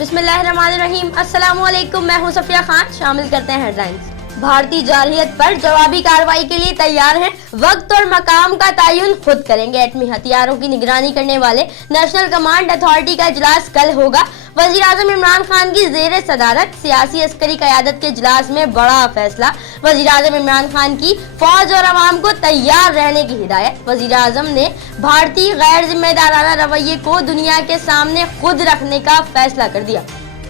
बिस्मिल्लाहिर्रहमानिर्रहीम। अस्सलामु अलैकुम, मैं हूं सफिया खान। शामिल करते हैं हेडलाइंस। भारतीय जारहियत पर जवाबी कार्रवाई के लिए तैयार हैं। वक्त और मकाम का तयन खुद करेंगे। एटमी हथियारों की निगरानी करने वाले नेशनल कमांड अथॉरिटी का इजलास कल होगा। वजीर आजम इमरान खान की जेर सदारत सियासी अस्करी क़यादत के इजलास में बड़ा फैसला। वजीर आजम इमरान खान की फौज और अवाम को तैयार रहने की हिदायत। वजीर आजम ने भारतीय गैर जिम्मेदाराना रवैये को दुनिया के सामने खुद रखने का फैसला कर दिया।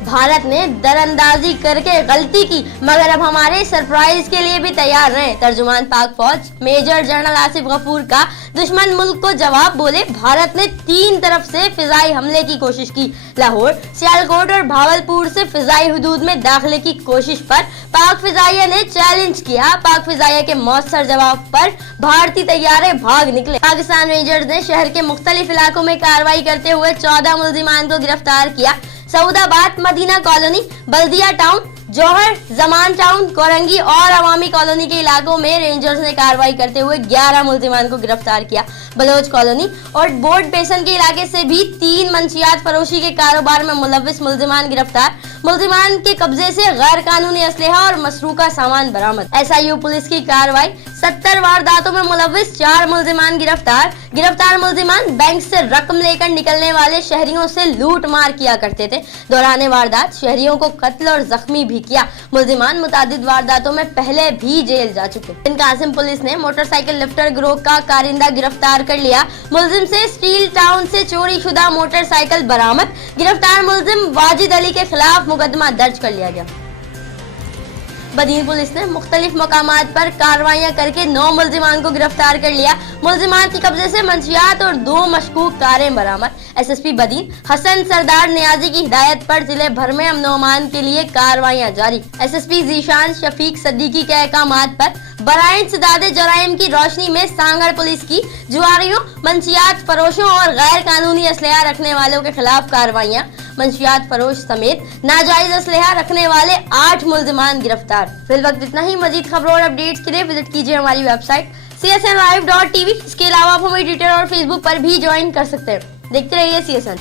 भारत ने दरअंदाजी करके गलती की, मगर अब हमारे सरप्राइज के लिए भी तैयार रहें। तर्जुमान पाक फौज मेजर जनरल आसिफ गफूर का दुश्मन मुल्क को जवाब। बोले, भारत ने 3 तरफ से फिजाई हमले की कोशिश की। लाहौर, सियालकोट और भावलपुर से फिजाई हुदूद में दाखिले की कोशिश पर पाक फिजाइया ने चैलेंज किया। पाक फिजाइया के मौसर जवाब पर भारतीय तैयारे भाग निकले। पाकिस्तान रेंजर्स ने शहर के मुख्तलिफ इलाकों में कार्रवाई करते हुए 14 मुल्जिमान को गिरफ्तार किया। सऊदाबाद, मदीना कॉलोनी, बल्दिया टाउन, जौहर, जमान टाउन, कोरंगी और अवामी कॉलोनी के इलाकों में रेंजर्स ने कार्रवाई करते हुए 11 मुल्जिमान को गिरफ्तार किया। बलोच कॉलोनी और बोर्ड बेसन के इलाके से भी 3 मंशियात फरोशी के कारोबार में मुलव्विस मुल्जिमान गिरफ्तार। मुल्जिमान के कब्जे से गैर कानूनी असलहा और मसरूका सामान बरामद। SIU पुलिस की कार्रवाई। 70 वारदातों में मुलव्विस 4 मुल्जिमान गिरफ्तार। गिरफ्तार मुल्जिमान बैंक से रकम लेकर निकलने वाले शहरियों से लूट मार किया करते थे। दौरान वारदात शहरियों को कत्ल और जख्मी भी किया। मुल्जिमान मुतादिद वारदातों में पहले भी जेल जा चुके। बिन कासिम पुलिस ने मोटरसाइकिल लिफ्टर गिरोह का कारिंदा गिरफ्तार कर लिया। मुल्जिम से स्टील टाउन से चोरी शुदा मोटरसाइकिल बरामद। गिरफ्तार मुल्जिम वाजिद अली के खिलाफ मुकदमा दर्ज कर लिया गया। बदीन पुलिस ने मुख्तलिफ मकामात पर कार्रवाइयां करके 9 मुल्जिमान को गिरफ्तार कर लिया। मुल्जिमान के कब्जे से मंशियात और 2 मशकूक कारें बरामद। SSP बदीन हसन सरदार नियाजी की हिदायत पर जिले भर में अमन व अमान के लिए कार्रवाइयां जारी। SSP जीशान शफीक सद्दीकी के अहकामात पर बराए इंसदादे जराइम की रोशनी में सांगड़ पुलिस की जुआरियों, मंशियात फरोशों और गैर कानूनी असलहा रखने वालों के खिलाफ कार्रवाइयां। मंशियात फरोश समेत नाजायज असलहा रखने वाले 8 मुल्जिमान गिरफ्तार। फिल वक्त इतना ही। मजीद खबरों और अपडेट्स के लिए विजिट कीजिए हमारी वेबसाइट csnlive.tv। इसके अलावा आप हमें ट्विटर और फेसबुक पर भी ज्वाइन कर सकते हैं। देखते रहिए CSN।